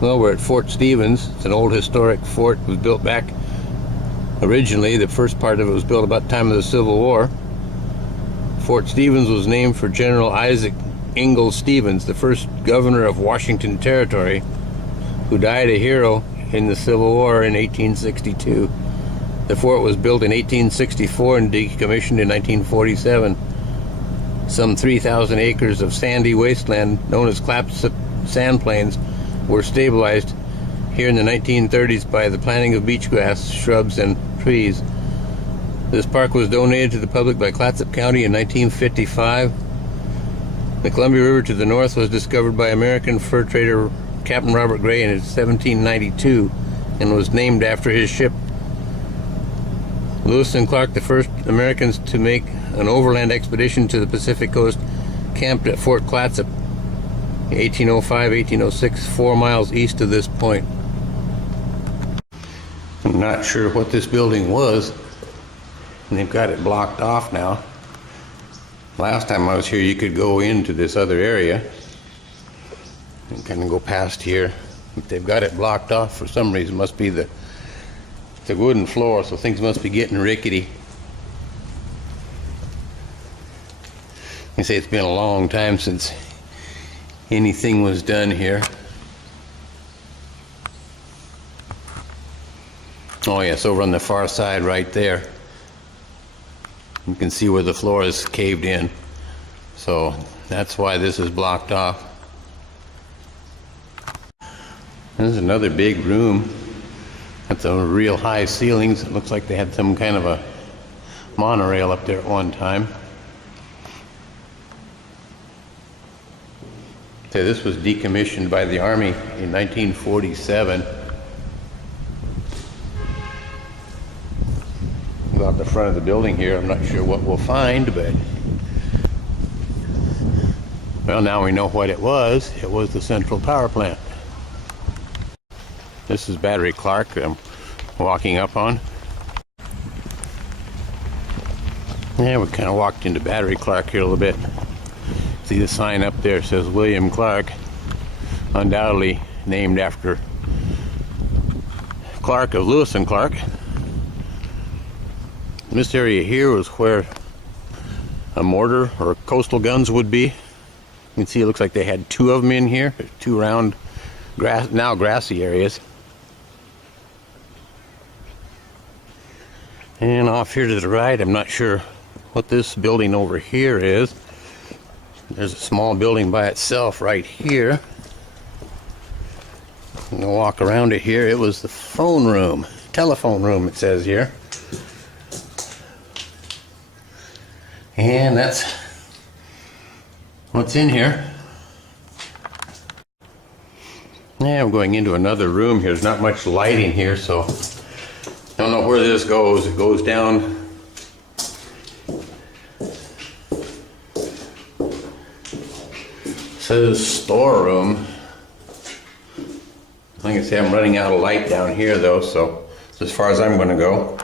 Well, we're at Fort Stevens. It's an old historic fort. It was built back originally. The first part of it was built about the time of the Civil War. Fort Stevens was named for General Isaac Ingalls Stevens, the first governor of Washington Territory, who died a hero in the Civil War in 1862. The fort was built in 1864 and decommissioned in 1947. Some 3,000 acres of sandy wasteland known as Clatsop Sand Plains were stabilized here in the 1930s by the planting of beach grass, shrubs, and trees. This park was donated to the public by Clatsop County in 1955. The Columbia River to the north was discovered by American fur trader Captain Robert Gray in 1792 and was named after his ship. Lewis and Clark, the first Americans to make an overland expedition to the Pacific coast, camped at Fort Clatsop, 1805-1806, 4 miles east of this point. I'm not sure what this building was, and they've got it blocked off now. Last time I was here, you could go into this other area and kind of go past here, but they've got it blocked off for some reason. It must be the wooden floor, so things must be getting rickety. You say it's been a long time since anything was done here. Oh yes, over on the far side right there. You can see where the floor is caved in. So that's why this is blocked off. There's another big room. That's a real high ceilings. It looks like they had some kind of a monorail up there at one time. So this was decommissioned by the Army in 1947. About the front of the building here, I'm not sure what we'll find, but well, now we know what it was. It was the Central Power Plant. This is Battery Clark I'm walking up on. Yeah, we kind of walked into Battery Clark here a little bit. See the sign up there says William Clark, undoubtedly named after Clark of Lewis and Clark. This area here was where a mortar or coastal guns would be. You can see it looks like they had 2 of them in here, 2 round now grassy areas. And off here to the right, I'm not sure what this building over here is. There's a small building by itself right here. I'm gonna walk around it here. It was the phone room, telephone room it says here. And that's what's in here. Yeah, I'm going into another room here. There's not much lighting here, so I don't know where this goes. It goes down. It says storeroom. Like I say, I'm running out of light down here though, so it's as far as I'm going to go.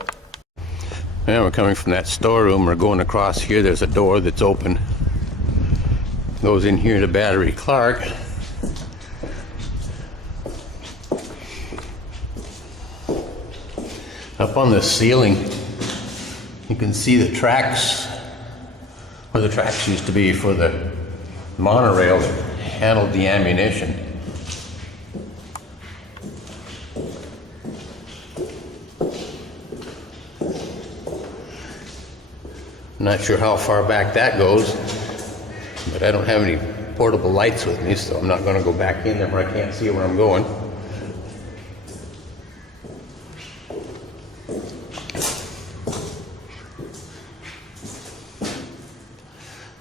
Yeah, we're coming from that storeroom. We're going across here. There's a door that's open. Goes in here to Battery Clark. Up on the ceiling, you can see the tracks, where the tracks used to be for the monorail that handled the ammunition. Not sure how far back that goes, but I don't have any portable lights with me, so I'm not going to go back in there where I can't see where I'm going.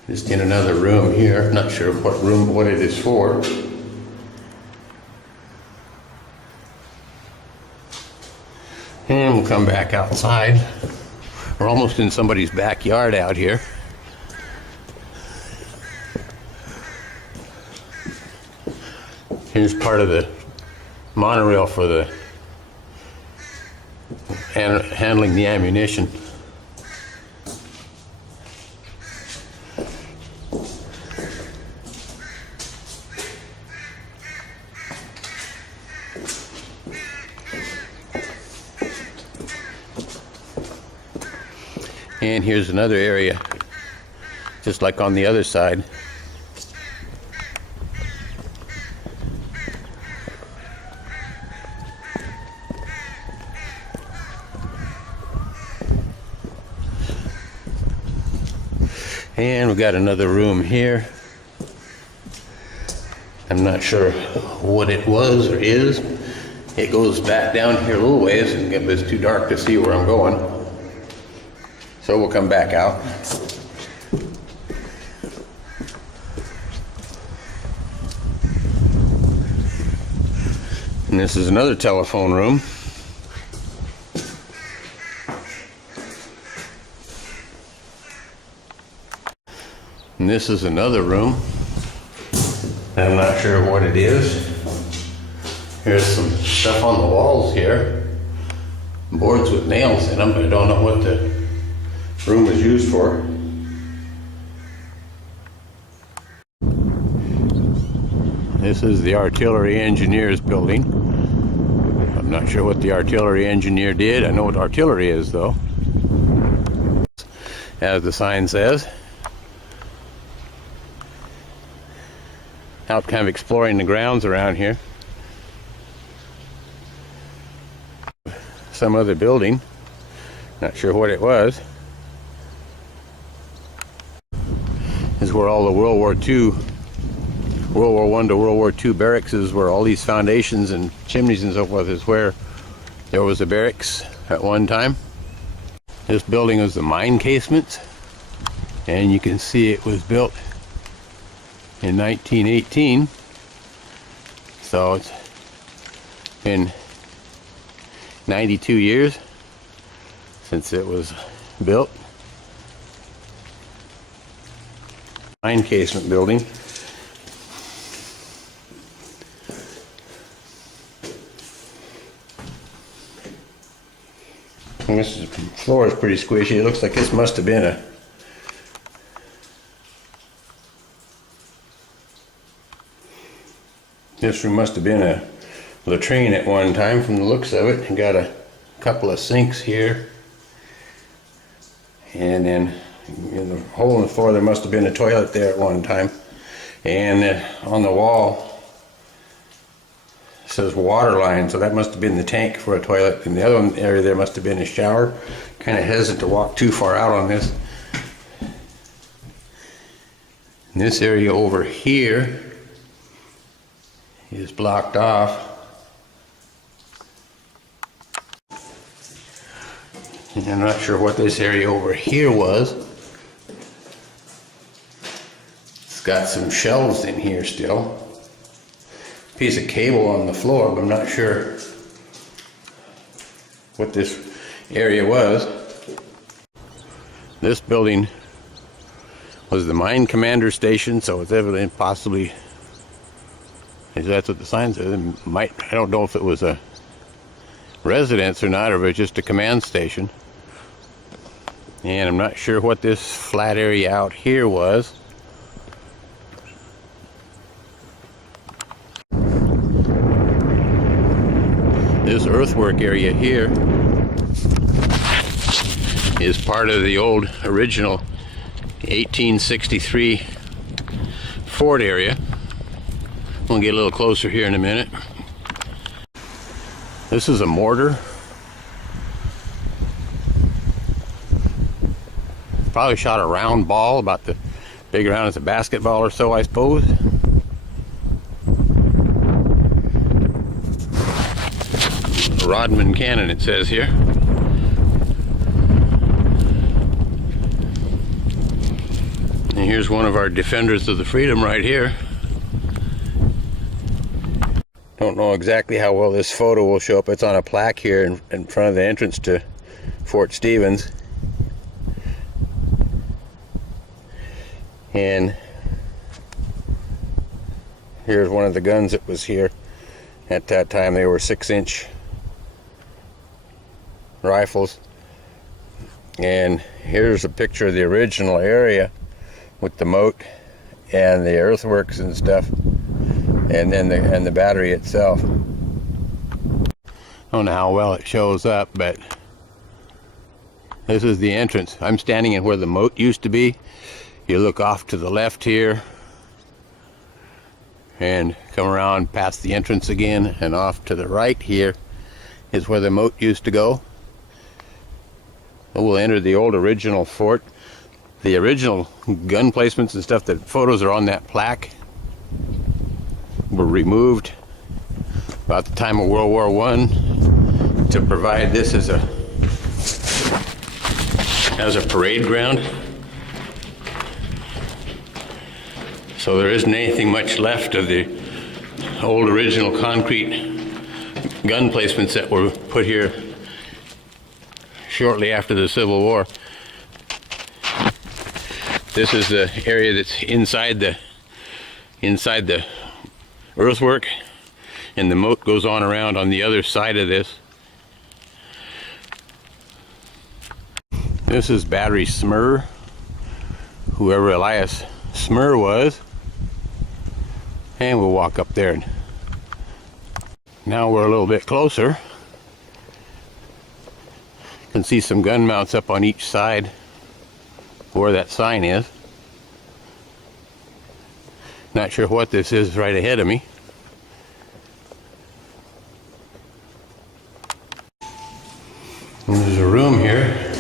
Just in another room here, not sure what it is for. And we'll come back outside. We're almost in somebody's backyard out here. Here's part of the monorail for the handling the ammunition. And here's another area, just like on the other side. And we got another room here. I'm not sure what it was or is. It goes back down here a little ways, and it's too dark to see where I'm going. So we'll come back out. And this is another telephone room. And this is another room. I'm not sure what it is. Here's some stuff on the walls here. Boards with nails in them, but I don't know what the room was used for. This is the artillery engineer's building. I'm not sure what the artillery engineer did. I know what artillery is, though, as the sign says. Out kind of exploring the grounds around here. Some other building. Not sure what it was. This is where all the World War II, World War I to World War II barracks is, where all these foundations and chimneys and so forth is where there was a barracks at one time. This building was the mine casements, and you can see it was built in 1918, so it's been 92 years since it was built. Mine casement building. And this floor is pretty squishy. It looks like this must have been a This room must have been a latrine at one time from the looks of it. And got a couple of sinks here. And then in the hole in the floor there must have been a toilet there at one time. And on the wall it says water line, so that must have been the tank for a toilet. In the other area there must have been a shower. Kind of hesitant to walk too far out on this. And this area over here is blocked off. And I'm not sure what this area over here was. It's got some shelves in here still. Piece of cable on the floor, but I'm not sure what this area was. This building was the mine commander station, so it's evidently possibly, that's what the sign says. It might, I don't know if it was a residence or not, or if it was just a command station. And I'm not sure what this flat area out here was. This earthwork area here is part of the old original 1863 fort area. We'll get a little closer here in a minute. This is a mortar. Probably shot a round ball, about the big around as a basketball or so, I suppose. Rodman cannon, it says here. And here's one of our defenders of the freedom right here. Don't know exactly how well this photo will show up. It's on a plaque here in front of the entrance to Fort Stevens. And here's one of the guns that was here at that time. They were 6-inch rifles. And here's a picture of the original area with the moat and the earthworks and stuff, and then the battery itself. I don't know how well it shows up, but this is the entrance. I'm standing in where the moat used to be. You look off to the left here and come around past the entrance again, and off to the right here is where the moat used to go. We'll enter the old original fort. The original gun placements and stuff, the photos are on that plaque, were removed about the time of World War I to provide this as a parade ground. So there isn't anything much left of the old original concrete gun placements that were put here shortly after the Civil War. This is the area that's inside the earthwork, and the moat goes on the other side of this. This is Battery Smyr, whoever Elias Smyr was, and we'll walk up there. Now we're a little bit closer. You can see some gun mounts up on each side where that sign is. Not sure what this is right ahead of me. And there's a room here.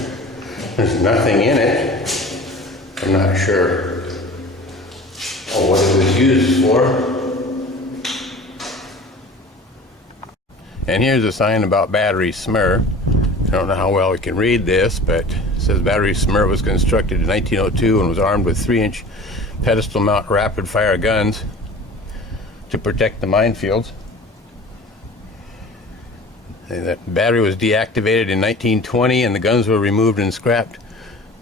There's nothing in it. I'm not sure what it was used for. And here's a sign about Battery Smyr. I don't know how well we can read this, but it says Battery Smyr was constructed in 1902 and was armed with 3-inch pedestal mount rapid fire guns to protect the minefields. And that battery was deactivated in 1920 and the guns were removed and scrapped.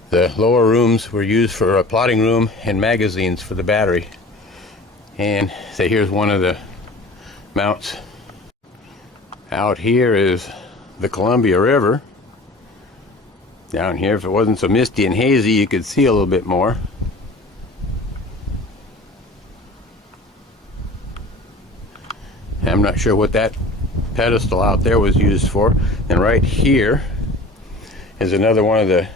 The lower rooms were used for a plotting room and magazines for the battery. And so here's one of the mounts. Out here is the Columbia River. Down here, if it wasn't so misty and hazy, you could see a little bit more. I'm not sure what that pedestal out there was used for. And right here is another one of the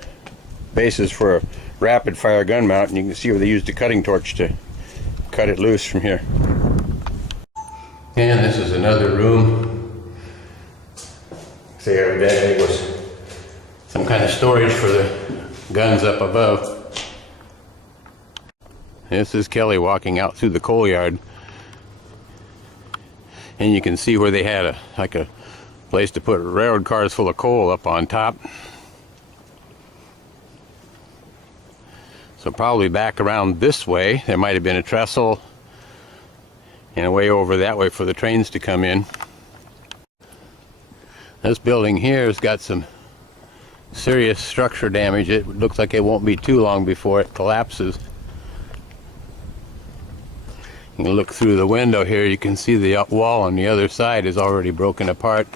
bases for a rapid fire gun mount, and you can see where they used a cutting torch to cut it loose from here. And this is another room. Say evidently it was some kind of storage for the guns up above. This is Kelly walking out through the coal yard, and you can see where they had a place to put railroad cars full of coal up on top. So probably back around this way there might have been a trestle and a way over that way for the trains to come in. This building here has got some serious structure damage. It looks like it won't be too long before it collapses. You can look through the window here, you can see the wall on the other side is already broken apart,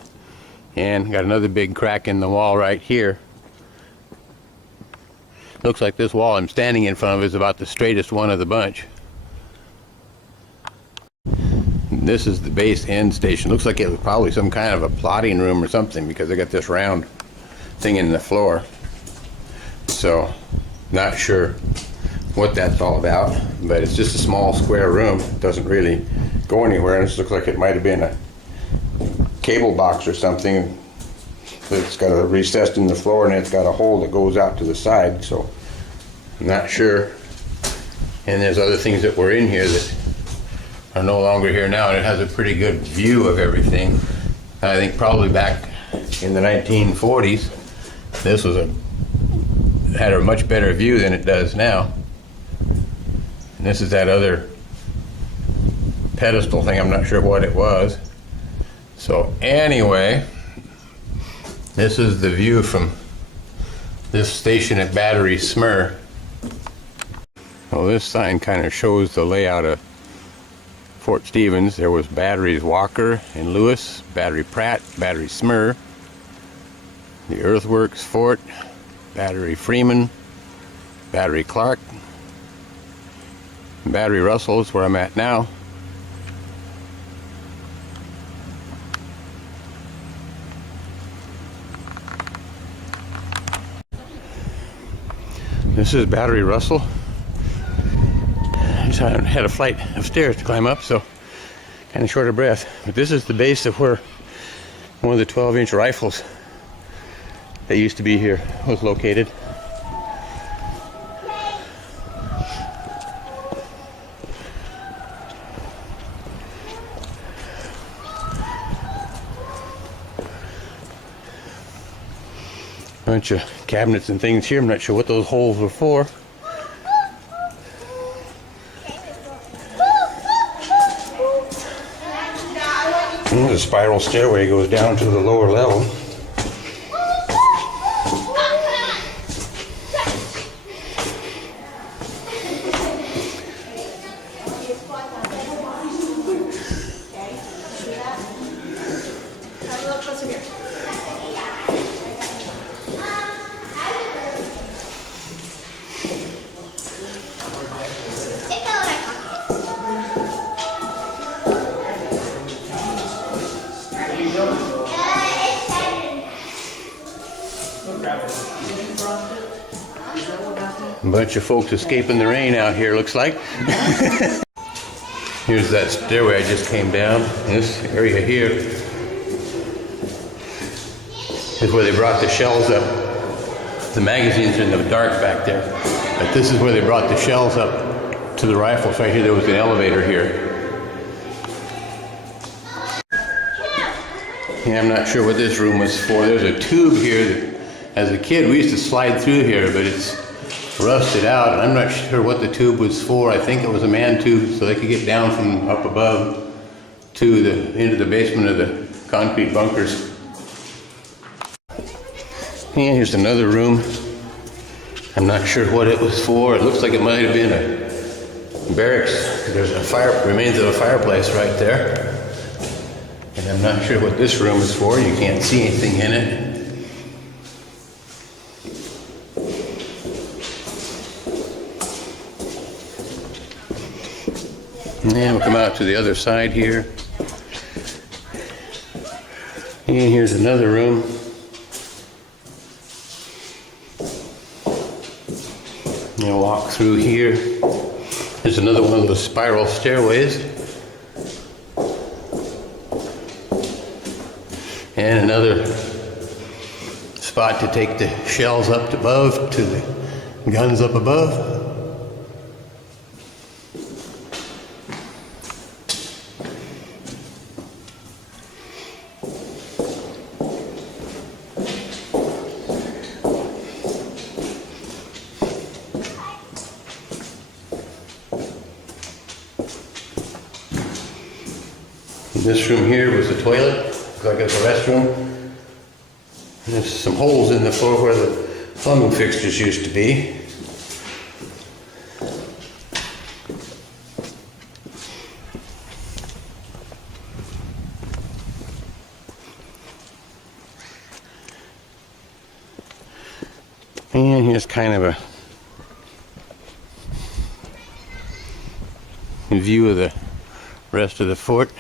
and got another big crack in the wall right here. Looks like this wall I'm standing in front of is about the straightest one of the bunch. This is the base end station. Looks like it was probably some kind of a plotting room or something, because they got this round thing in the floor. So, not sure what that's all about, but it's just a small square room. It doesn't really go anywhere, and this looks like it might have been a cable box or something. It's got a recess in the floor, and it's got a hole that goes out to the side, so I'm not sure. And there's other things that were in here that are no longer here now, and it has a pretty good view of everything. I think probably back in the 1940s, this had a much better view than it does now. And this is that other pedestal thing. I'm not sure what it was. So anyway, this is the view from this station at Battery Smyr. Well, this sign kind of shows the layout of Fort Stevens. There was Batteries Walker and Lewis, Battery Pratt, Battery Smyr, the Earthworks Fort, Battery Freeman, Battery Clark, Battery Russell is where I'm at now. This is Battery Russell. I just had a flight of stairs to climb up, so kind of short of breath. But this is the base of where one of the 12-inch rifles that used to be here was located. Bunch of cabinets and things here. I'm not sure what those holes were for. The spiral stairway goes down to the lower level. A bunch of folks escaping the rain out here, looks like. Here's that stairway I just came down. This area here is where they brought the shells up. The magazines are in the dark back there. But this is where they brought the shells up to the rifles. Right here, there was an elevator here. Yeah, I'm not sure what this room was for. There's a tube here that, as a kid, we used to slide through here, but it's rusted out. I'm not sure what the tube was for. I think it was a man tube so they could get down from up above to into the basement of the concrete bunkers. And here's another room. I'm not sure what it was for. It looks like it might have been a barracks. There's remains of a fireplace right there. And I'm not sure what this room is for. You can't see anything in it. And then we'll come out to the other side here. And here's another room. You'll walk through here. There's another one of those spiral stairways. And another spot to take the shells up above, to the guns up above. This room here was the toilet. Looks like it's a restroom. And there's some holes in the floor where the plumbing fixtures used to be. And here's kind of a view of the rest of the fort.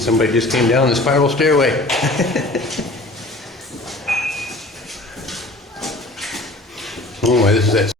Somebody just came down the spiral stairway. Anyway, this is that